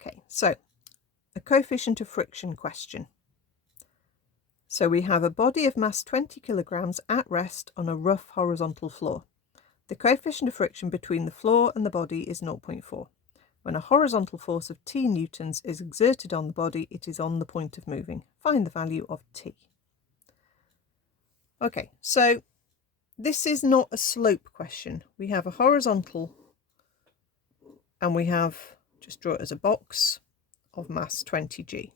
Okay, so a coefficient of friction question. So we have a body of mass 20 kilograms at rest on a rough horizontal floor. The coefficient of friction between the floor and the body is 0.4. When a horizontal force of T newtons is exerted on the body, it is on the point of moving. Find the value of T. Okay, so this is not a slope question. We have a horizontal and we have, just draw it as a box, of mass 20g.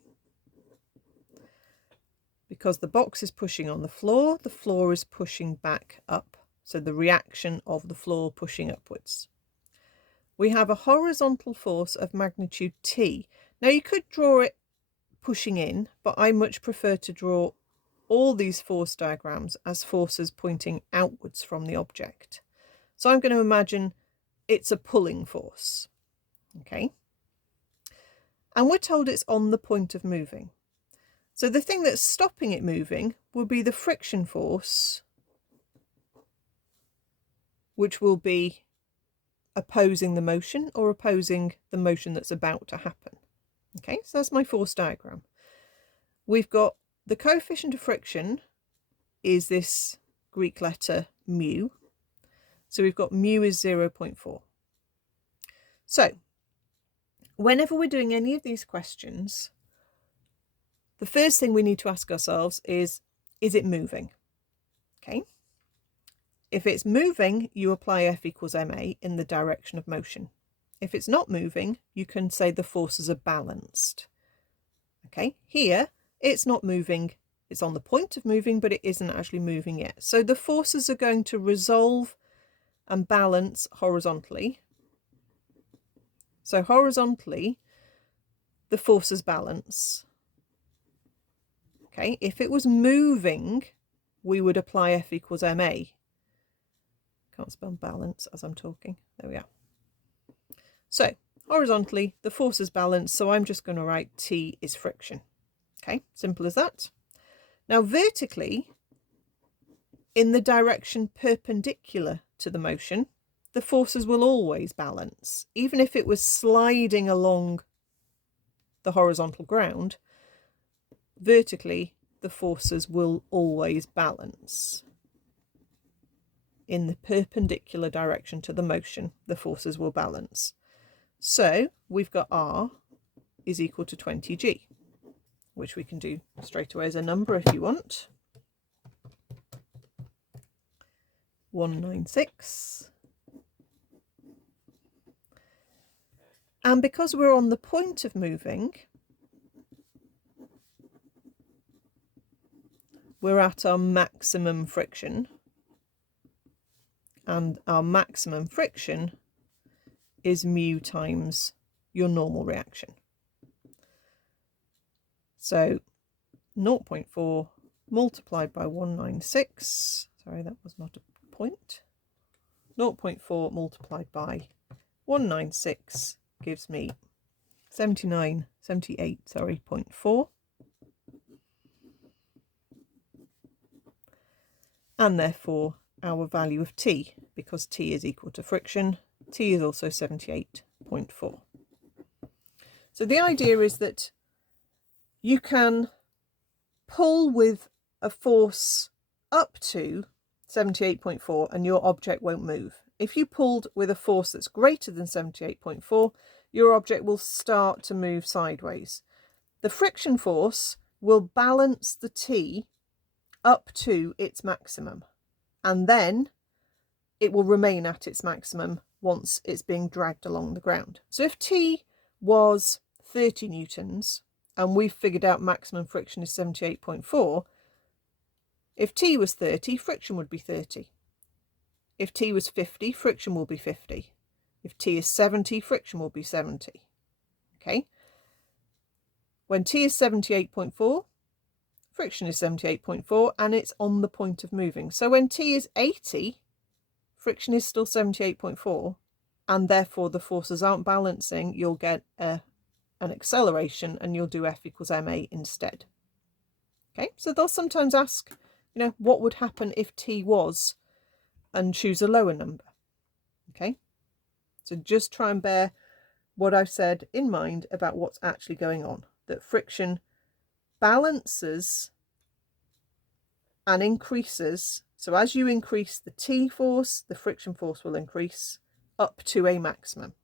Because the box is pushing on the floor is pushing back up. So the reaction of the floor pushing upwards. We have a horizontal force of magnitude T. Now you could draw it pushing in, but I much prefer to draw all these force diagrams as forces pointing outwards from the object. So I'm going to imagine it's a pulling force. Okay. And we're told it's on the point of moving. So the thing that's stopping it moving will be the friction force, which will be opposing the motion or opposing the motion that's about to happen. Okay, so that's my force diagram. We've got the coefficient of friction is this Greek letter mu. So we've got mu is 0.4. So whenever we're doing any of these questions, the first thing we need to ask ourselves is it moving? Okay. If it's moving, you apply F equals ma in the direction of motion. If it's not moving, you can say the forces are balanced. Okay, here it's not moving. It's on the point of moving, but it isn't actually moving yet. So the forces are going to resolve and balance horizontally. So horizontally, the forces balance. Okay, if it was moving, we would apply F equals ma. Can't spell balance as I'm talking. There we are. So horizontally, the forces balance. So I'm just going to write T is friction. Okay, simple as that. Now vertically, in the direction perpendicular to the motion, the forces will always balance. Even if it was sliding along the horizontal ground, vertically, the forces will always balance. In the perpendicular direction to the motion, the forces will balance. So we've got R is equal to 20g, which we can do straight away as a number if you want. 196. And because we're on the point of moving, we're at our maximum friction. And our maximum friction is mu times your normal reaction. So 0.4 multiplied by 196. Sorry, that was not a point. 0.4 multiplied by 196 gives me 0.4. And therefore our value of T, because T is equal to friction, T is also 78.4. So the idea is that you can pull with a force up to 78.4 and your object won't move. If you pulled with a force that's greater than 78.4, your object will start to move sideways. The friction force will balance the T up to its maximum, and then it will remain at its maximum once it's being dragged along the ground. So if T was 30 newtons and we've figured out maximum friction is 78.4, if T was 30, friction would be 30. If T was 50, friction will be 50. If T is 70, friction will be 70. Okay? When T is 78.4, friction is 78.4 and it's on the point of moving. So when T is 80, friction is still 78.4 and therefore the forces aren't balancing. You'll get an acceleration and you'll do F equals ma instead. Okay, so they'll sometimes ask, what would happen if T was, and choose a lower number. Okay, so just try and bear what I've said in mind about what's actually going on, that friction balances and increases. So as you increase the T force, the friction force will increase up to a maximum.